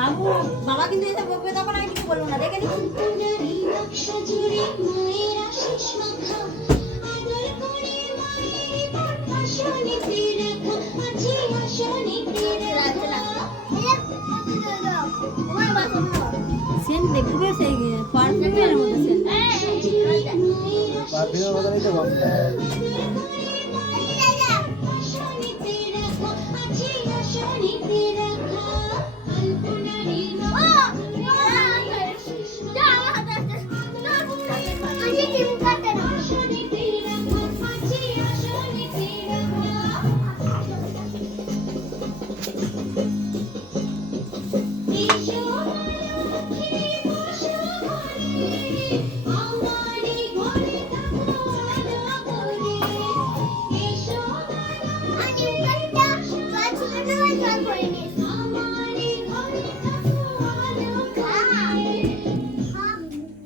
বাবু বাবা কিন্তু এসে বকবে তখন আমি কিছু বলবো না, দেখে নি। সেন্ট দেখবে সেই পারফিউমের মতো সেন্ট। পারফিউমের বদলেই তো গন্ধ।